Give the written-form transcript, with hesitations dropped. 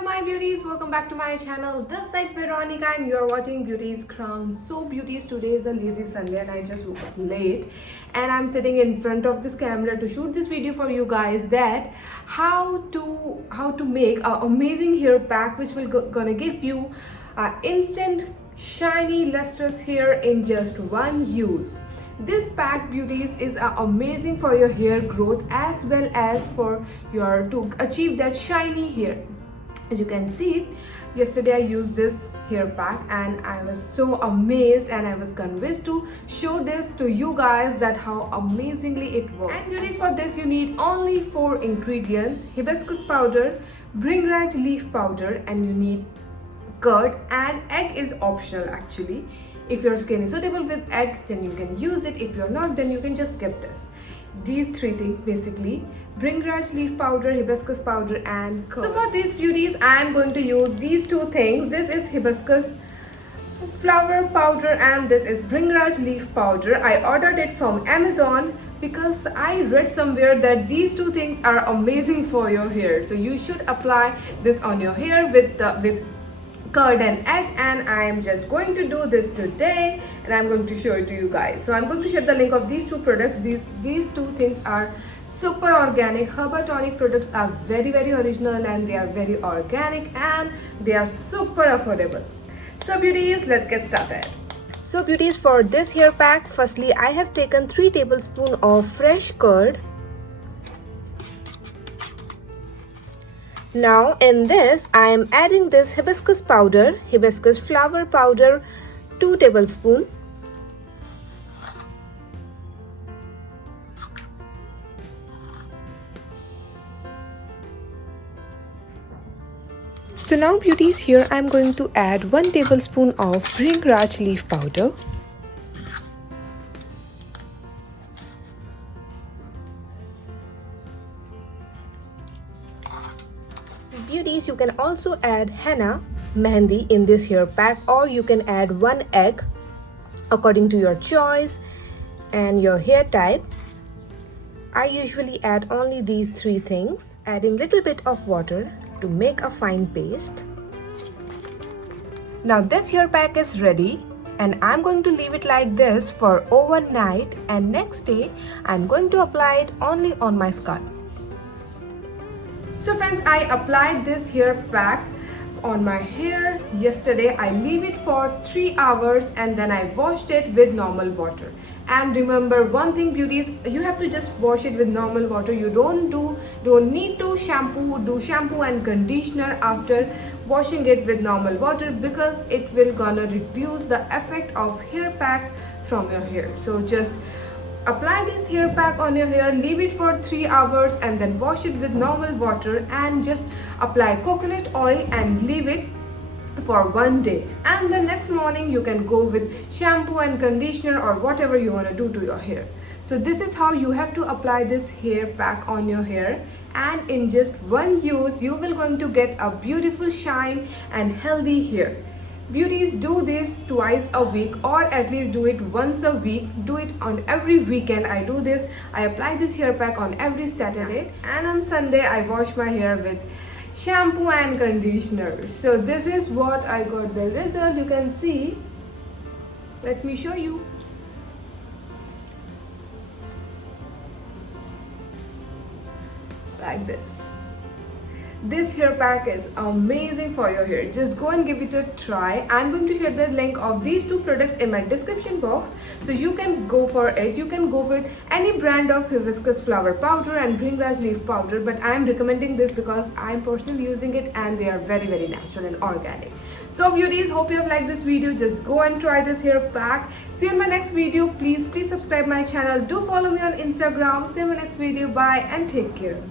Hello my beauties, welcome back to my channel. This side Veronica and you're watching Beauties Crown. So beauties, today is a lazy Sunday and I just woke up late and I'm sitting in front of this camera to shoot this video for you guys, that how to make an amazing hair pack which will gonna give you instant shiny lustrous hair in just one use. This pack beauties is amazing for your hair growth as well as for your to achieve that shiny hair. As you can see, yesterday I used this hair pack and I was so amazed and I was convinced to show this to you guys that how amazingly it works. And beauties, for this you need only 4 ingredients: hibiscus powder, bhringraj leaf powder, and you need curd, and egg is optional actually. If your skin is suitable with egg, then you can use it. If you're not, then you can just skip this. These 3 things basically: bhringraj leaf powder, hibiscus powder, and curd. So for these beauties, I am going to use these 2 things. This is hibiscus flower powder and this is bhringraj leaf powder. I ordered it from Amazon because I read somewhere that these 2 things are amazing for your hair. So you should apply this on your hair with curd and egg, and I am just going to do this today and I'm going to show it to you guys. So I'm going to share the link of these 2 products. These 2 things are super organic. HerbtoniQ products are very original and they are very organic and they are super affordable. So beauties, let's get started. So beauties, for this hair pack, firstly I have taken 3 tablespoons of fresh curd. Now in this I am adding this hibiscus powder, hibiscus flower powder, 2 tablespoons. So now beauties, here I am going to add 1 tablespoon of bhringraj leaf powder. Beauties, you can also add henna, mehendi in this hair pack, or you can add 1 egg according to your choice and your hair type. I usually add only these 3 things, adding little bit of water to make a fine paste. Now this hair pack is ready and I'm going to leave it like this for overnight, and next day I'm going to apply it only on my scalp. So friends, I applied this hair pack on my hair yesterday. I leave it for 3 hours and then I washed it with normal water. And remember one thing beauties, you have to just wash it with normal water. You don't need to do shampoo and conditioner after washing it with normal water, because it will gonna reduce the effect of hair pack from your hair. So just apply this hair pack on your hair, leave it for 3 hours and then wash it with normal water, and just apply coconut oil and leave it for 1 day, and the next morning you can go with shampoo and conditioner or whatever you want to do to your hair. So this is how you have to apply this hair pack on your hair, and in just one use you will going to get a beautiful shine and healthy hair. Beauties, do this twice a week or at least do it once a week. Do it on every weekend. I do this. I apply this hair pack on every Saturday, and on Sunday I wash my hair with shampoo and conditioner. So this is what I got the result. You can see. Let me show you. Like this. This hair pack is amazing for your hair. Just go and give it a try. I'm going to share the link of these 2 products in my description box, so you can go for it. You can go with any brand of hibiscus flower powder and bhringraj leaf powder, but I'm recommending this because I'm personally using it and they are very natural and organic. So beauties, hope you have liked this video. Just go and try this hair pack. See you in my next video. Please subscribe my channel. Do follow me on Instagram. See you in my next video. Bye and take care.